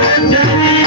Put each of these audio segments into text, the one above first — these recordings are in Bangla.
Yeah.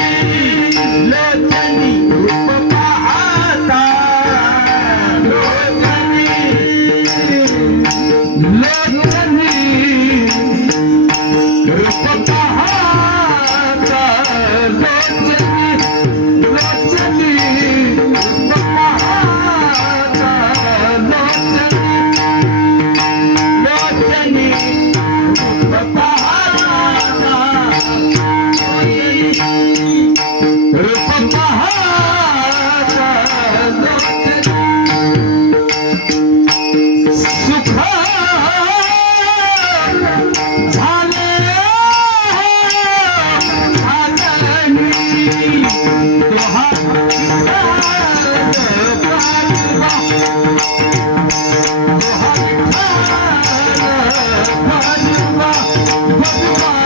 ভগবান